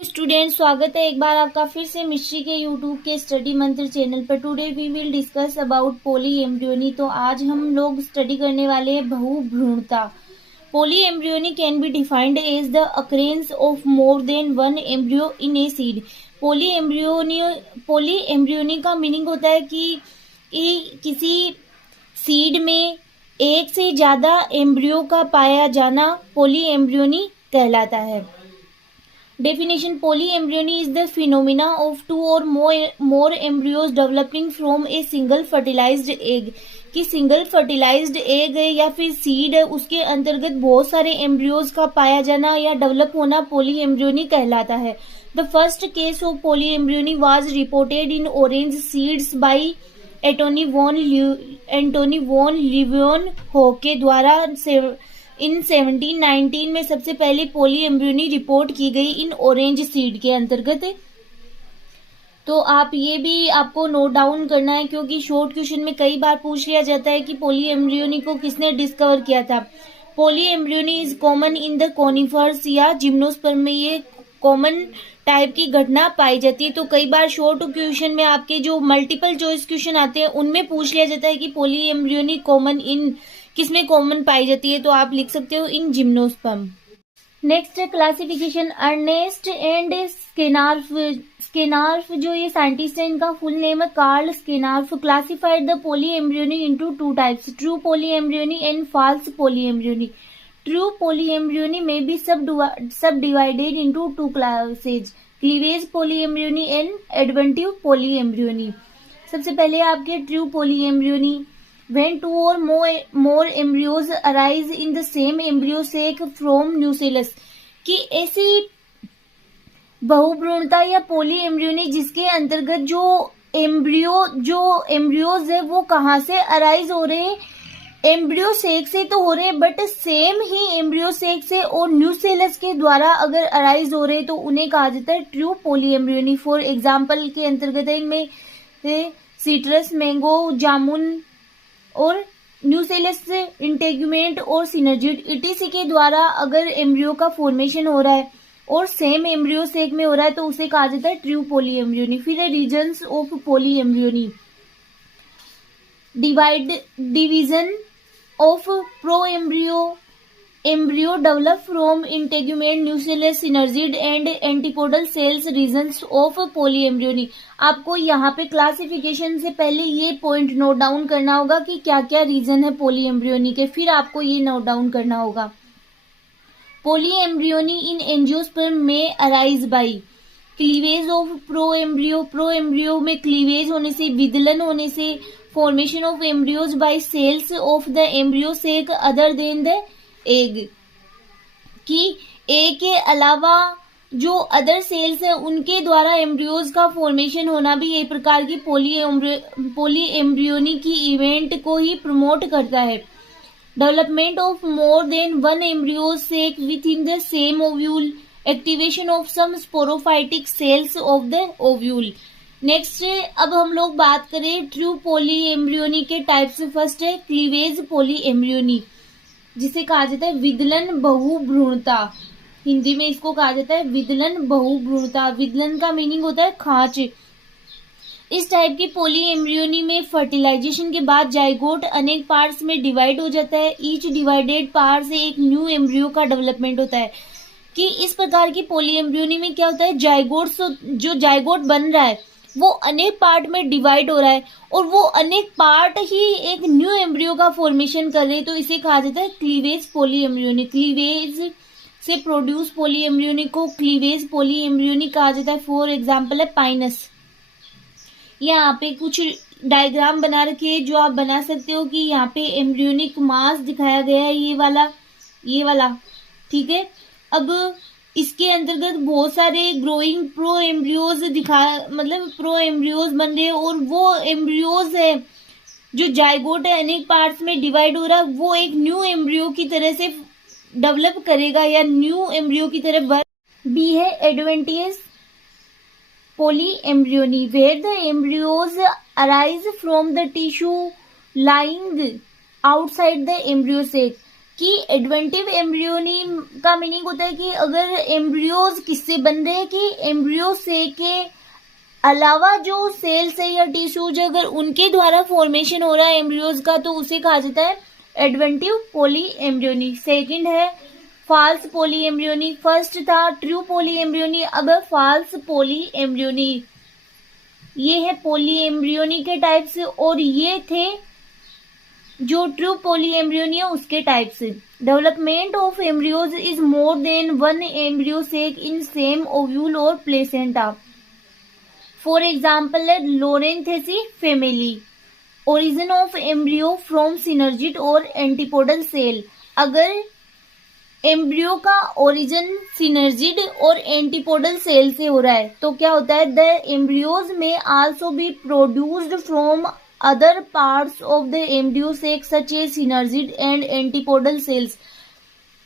Student, स्वागत है एक बार आपका फिर से मिस्ट्री के यूट्यूब के स्टडी मंत्र चैनल पर। Today we will discuss about polyembryony. तो आज हम लोग स्टडी करने वाले हैं बहुभ्रूणता। Polyembryony can be defined as the occurrence of more than one embryo in a seed. Polyembryony का मीनिंग होता है कि किसी सीड में एक से ज्यादा एम्ब्रियो का पाया जाना पोली एम्ब्रियोनी कहलाता है। Definition: Polyembryony is the phenomena of two or more embryos developing from a single fertilized egg। कि सिंगल फर्टिलाइज्ड एग है या फिर सीड है, उसके अंतर्गत बहुत सारे एम्ब्रियोज का पाया जाना या डेवलप होना पोली एम्ब्रियोनी कहलाता है। The first case of polyembryony was reported in orange seeds by Antonie von Leeuwenhoek के द्वारा इन 1719 में सबसे पहले पोली एम्ब्रियोनी रिपोर्ट की गई इन ऑरेंज सीड के अंतर्गत। तो आप ये भी आपको नोट डाउन करना है, क्योंकि शॉर्ट क्वेश्चन में कई बार पूछ लिया जाता है कि पोली एम्ब्रियोनी को किसने डिस्कवर किया था। Polyembryony is common in the conifers या जिम्नोस्पर्म में ये कॉमन टाइप की घटना पाई जाती है। तो कई बार शॉर्ट क्वेश्चन में आपके जो मल्टीपल चॉइस क्वेश्चन आते हैं उनमें पूछ लिया जाता है कि पोली एम्ब्रियोनी कॉमन इन किसमें कॉमन पाई जाती है, तो आप लिख सकते हो in gymnosperm. Next classification, Ernst and Schnarf जो ये साइंटिस्ट है, इनका फुल नेम है Karl Schnarf, classified the polyembryony into two types, true polyembryony and false polyembryony. True polyembryony में be subdivided into two classes, cleavage polyembryony and adventive polyembryony. सबसे पहले आपके true polyembryony, when two or more embryos arise in the same embryo sac from nucellus। कि ऐसी बहुभ्रूणता या पोली embryony जिसके अंतर्गत जो एम्ब्रियोज है वो कहाँ से अराइज हो रहे हैं, एम्ब्रियो सेक से तो हो रहे हैं, but same he embryo sac से और न्यूसेलस के द्वारा अगर अराइज हो रहे हैं तो उन्हें कहा जाता है true polyembryony. For example के अंतर्गत है इनमें सिट्रस, मैंगो, जामुन और न्यूसेलस इंटेग्यूमेंट और सिनर्जिड इटीसी के द्वारा अगर एम्ब्रियो का फॉर्मेशन हो रहा है और सेम एम्ब्रियो सेक में हो रहा है तो उसे कहा जाता है ट्रू पोली एम्ब्रियोनी। फिर है reasons of polyembryony, division of proembryo develop from integument, nucellus, synergid and antipodal cells, reasons of polyembryony. आपको यहाँ पे क्लासिफिकेशन से पहले ये पॉइंट नोट डाउन करना होगा कि क्या क्या रीजन है पोली एम्ब्रियोनी के, फिर आपको ये नोट डाउन करना होगा। पोली एम्ब्रियोनी इन एंजियोस्पर्म में arise by cleavage of proembryo में क्लीवेज होने से, विदलन होने से, formation of embryos by cells of the embryo sac other than the egg. कि एग के अलावा जो अदर सेल्स है उनके द्वारा एम्ब्रियोज का फॉर्मेशन होना भी एक प्रकार की पोली एम्ब्रियोनी की इवेंट को ही प्रमोट करता है। Development of more than one embryo sac within the same ovule, activation of some sporophytic cells of the ovule. Next अब हम लोग बात करें ट्रू पोली एम्ब्रियोनी के टाइप्स। फर्स्ट है क्लीवेज पोली एम्ब्रियोनी, जिसे कहा जाता है विदलन बहुभ्रूणता। हिंदी में इसको कहा जाता है विदलन बहुभ्रूणता। विदलन का मीनिंग होता है खांच। इस टाइप की पोली एम्ब्रियोनी में फर्टिलाइजेशन के बाद जाइगोट अनेक पार्ट्स में डिवाइड हो जाता है। ईच डिवाइडेड पार्ट से एक न्यू एम्ब्रियो का डेवलपमेंट होता है। कि इस प्रकार की पोली एम्ब्रियोनी में क्या होता है, जो जाइगोट बन रहा है वो अनेक पार्ट में डिवाइड हो रहा है और वो अनेक पार्ट ही एक न्यू एम्ब्रियो का फॉर्मेशन कर रहे हैं, तो इसे कहा जाता है क्लीवेज पोली एम्ब्रियोनी। क्लीवेज से प्रोड्यूस पोली एम्ब्रियोनी को क्लीवेज पोली एम्ब्रियोनी कहा जाता है। फॉर एग्जांपल है पाइनस। यहाँ पे कुछ डायग्राम बना रखे हैं जो आप बना सकते हो कि यहाँ पे एम्ब्रियोनिक मास दिखाया गया है, ये वाला ठीक है। अब इसके अंतर्गत बहुत सारे growing pro embryos pro embryos बन रहे हैं और वो एम्ब्रियोज है जो जाइगोट है अनेक पार्ट्स में डिवाइड हो रहा है, वो एक न्यू एम्ब्रियो की तरह से डेवलप करेगा या न्यू एम्ब्रियो की तरह बन। बी है adventitious polyembryony, where the embryos arise from the tissue lying outside the embryo sac. कि एडवेंटिव एम्ब्रियोनी का मीनिंग होता है कि अगर एम्ब्रियोज किससे बन रहे हैं कि एम्ब्रियो से के अलावा जो सेल्स है या टिश्यूज अगर उनके द्वारा फॉर्मेशन हो रहा है एम्ब्रियोज का तो उसे कहा जाता है एडवेंटिव पॉली एम्ब्रियोनी। सेकंड है फॉल्स पॉली एम्ब्रियोनी। फर्स्ट था ट्रू पॉली एम्ब्रियोनी, अब फॉल्स पॉली एम्ब्रियोनी। ये है पॉली एम्ब्रियोनी के टाइप्स और ये थे जो ट्रू पॉली एम्ब्रियोनी है उसके types. Development of embryos is more than one embryo sac in same ovule और प्लेसेंटा। फॉर एग्जाम्पल है Loranthaceae family. Origin of embryo from synergid और एंटीपोडल सेल। अगर एम्ब्रियो का ओरिजिन सिनर्जिड और antipodal cell से हो रहा है तो क्या होता है द एम्ब्रियोज में also be produced from other parts of the embryo sac such a synergid and antipodal cells.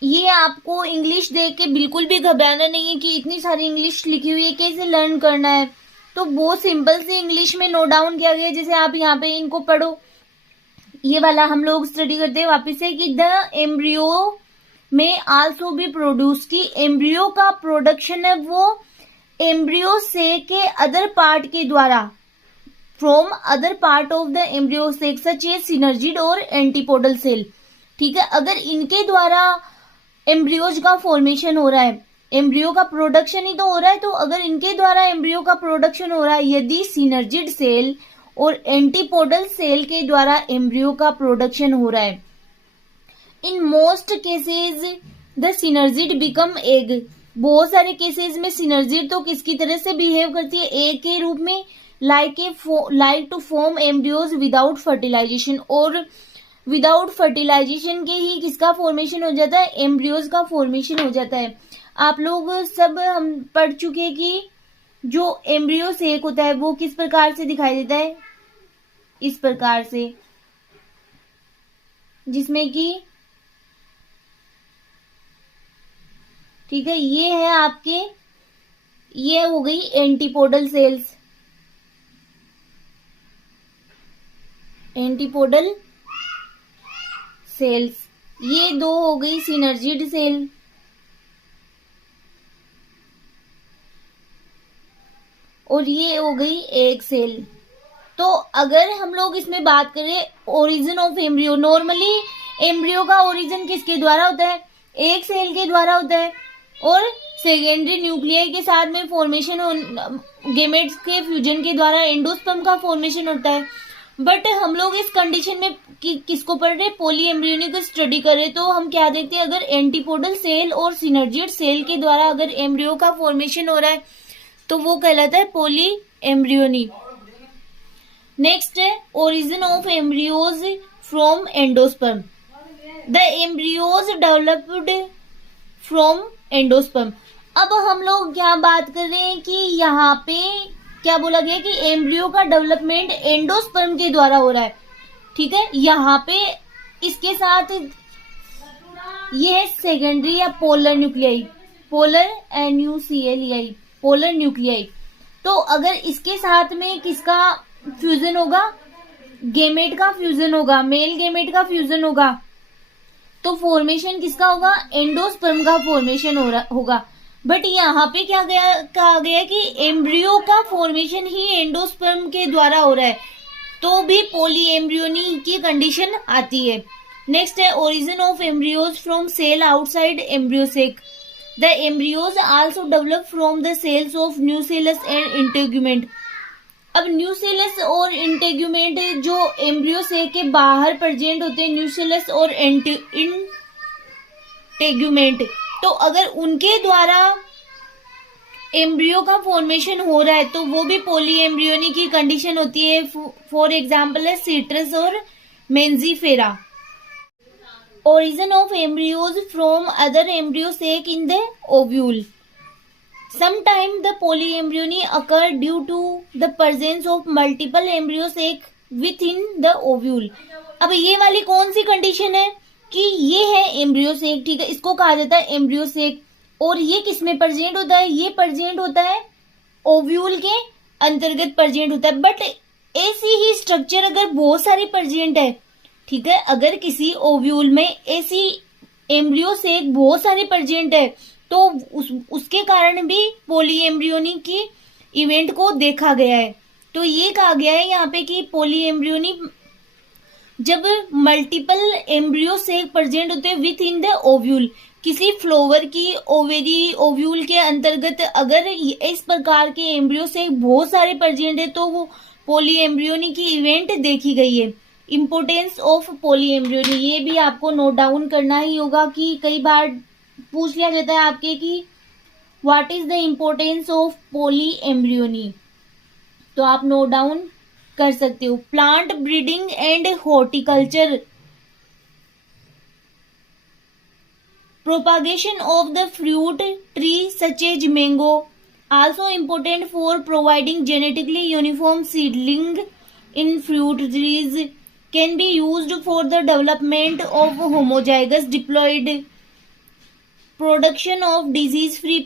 ये आपको इंग्लिश देख के बिल्कुल भी घबराना नहीं है कि इतनी सारी इंग्लिश लिखी हुई है कैसे लर्न करना है, तो बहुत सिंपल से इंग्लिश में नोट डाउन किया गया। जैसे आप यहाँ पे इनको पढ़ो, ये वाला हम लोग स्टडी करते हैं वापिस से कि द एम्ब्रियो में आल्सो भी प्रोड्यूस की एम्ब्रियो का प्रोडक्शन है वो एम्ब्रियो से के अदर पार्ट के द्वारा from other part of the embryo sac such a synergid और एंटीपोडल सेल। ठीक है, अगर इनके द्वारा एम्ब्रियोज का फॉर्मेशन हो रहा है, एम्ब्रियो का प्रोडक्शन ही तो हो रहा है, तो अगर इनके द्वारा एम्ब्रियो का प्रोडक्शन हो रहा है, यदि सिनर्जिड सेल और एंटीपोडल सेल के द्वारा एम्ब्रियो का प्रोडक्शन हो रहा है, in most cases the synergid become egg. बहुत सारे केसेस में सिनर्जिड तो किसकी तरह से बिहेव करती है, एग के रूप में, like to form embryos without fertilisation. और विदाउट फर्टिलाइजेशन के ही किसका फॉर्मेशन हो जाता है, एम्ब्रियोज का फॉर्मेशन हो जाता है। आप लोग सब हम पढ़ चुके हैं कि जो एम्ब्रियो सेक होता है वो किस प्रकार से दिखाई देता है, इस प्रकार से, जिसमें कि ठीक है ये है आपके, ये हो गई एंटीपोडल सेल्स, एंटीपोडल सेल्स। ये दो हो गई सिनर्जिड सेल, और ये हो गई एग सेल। तो अगर हम लोग इसमें बात करें origin of embryo, normally embryo का ओरिजिन किसके द्वारा होता है, एग सेल के द्वारा होता है, और सेकेंडरी न्यूक्लियाई के साथ में फॉर्मेशन गेमेट्स के फ्यूजन के द्वारा एंडोस्पर्म का फॉर्मेशन होता है। बट हम लोग इस कंडीशन में किसको पढ़ रहे, पॉली एम्ब्रियोनी को स्टडी कर रहे, तो हम क्या देखते हैं, अगर एंटीपोडल सेल और सिनर्जिड सेल के द्वारा अगर एम्ब्रियो का फॉर्मेशन हो रहा है तो वो कहलाता है पॉली एम्ब्रियोनी। नेक्स्ट है origin of embryos from endosperm. The embryos developed from endosperm. अब हम लोग क्या बात कर रहे हैं कि यहाँ पे क्या बोला गया कि एम्ब्रियो का डेवलपमेंट एंडोस्पर्म के द्वारा हो रहा है। ठीक है, यहाँ पे इसके साथ ये है सेकेंडरी या polar nuclei, polar NuCl, polar nuclei. तो अगर इसके साथ में किसका फ्यूजन होगा, गेमेट का फ्यूजन होगा, मेल गेमेट का फ्यूजन होगा, तो फॉर्मेशन किसका होगा, एंडोस्पर्म का फॉर्मेशन होगा। बट यहाँ पे क्या कहा गया कि एम्ब्रियो का फॉर्मेशन ही एंडोस्पर्म के द्वारा हो रहा है, तो भी पॉली एम्ब्रियोनी की कंडीशन आती है। नेक्स्ट है origin of embryos from cell outside embryo sac. The embryos also develop from the cells of nucellus and integument. अब न्यूसेलस और इंटेग्यूमेंट जो एम्ब्रियो सेक के बाहर प्रेजेंट होते हैं, न्यूसेलस और इंटेग्यूमेंट, तो अगर उनके द्वारा एम्ब्रियो का फॉर्मेशन हो रहा है तो वो भी पॉली एम्ब्रियोनी की कंडीशन होती है। फॉर एग्जाम्पल है सीट्रस और Mangifera. Origin of embryos from other embryo sac in the ovule. Sometimes the polyembryony occur due to the presence of multiple embryo sac within the ovule। अब ये वाली कौन सी condition है कि ये है एम्ब्रियो सेक, ठीक है, इसको कहा जाता है एम्ब्रियो सेक। और ये किसमें प्रेजेंट होता है, ये प्रेजेंट होता है ओव्यूल के अंतर्गत प्रेजेंट होता है। बट ऐसी ही स्ट्रक्चर अगर बहुत सारी प्रेजेंट है, ठीक है, अगर किसी ओव्यूल में ऐसी एम्ब्रियो से बहुत सारे प्रेजेंट है, तो उसके कारण भी पॉली एम्ब्रियोनी की इवेंट को देखा गया है। तो ये कहा गया है यहाँ पे कि पॉली एम्ब्रियोनी जब मल्टीपल एम्ब्रियो से प्रेजेंट होते हैं विथ इन द ओव्यूल, किसी फ्लावर की ओवेरी ओव्यूल के अंतर्गत अगर इस प्रकार के एम्ब्रियो से बहुत सारे प्रेजेंट है तो वो पॉली एम्ब्रियोनी की इवेंट देखी गई है। इम्पोर्टेंस ऑफ पॉली एम्ब्रियोनी, ये भी आपको नोट डाउन करना ही होगा कि कई बार पूछ लिया जाता है आपके कि what is the importance of poly embryony, तो आप नोट डाउन कर सकते हो। Plant breeding and horticulture, propagation of the fruit tree such as mango, also important for providing genetically uniform seedling in fruit trees, can be used for the development of homozygous diploid, production of disease free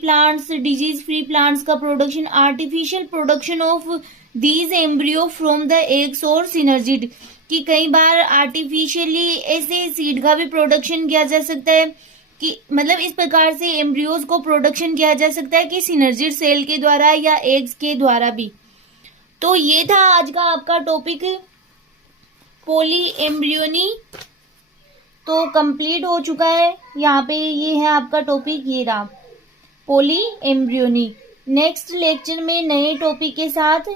plants का production, artificial production of these embryo from the eggs or synergid, कि कई बार artificially ऐसे seed का भी production किया जा सकता है कि मतलब इस प्रकार से एम्ब्रियोज को प्रोडक्शन किया जा सकता है कि सिनर्जिड सेल के द्वारा या एग्स के द्वारा भी। तो ये था आज का आपका टॉपिक पॉली एम्ब्रियोनी, तो कंप्लीट हो चुका है। यहाँ पे ये है आपका टॉपिक, ये रहा पॉली एम्ब्रियोनी। नेक्स्ट लेक्चर में नए टॉपिक के साथ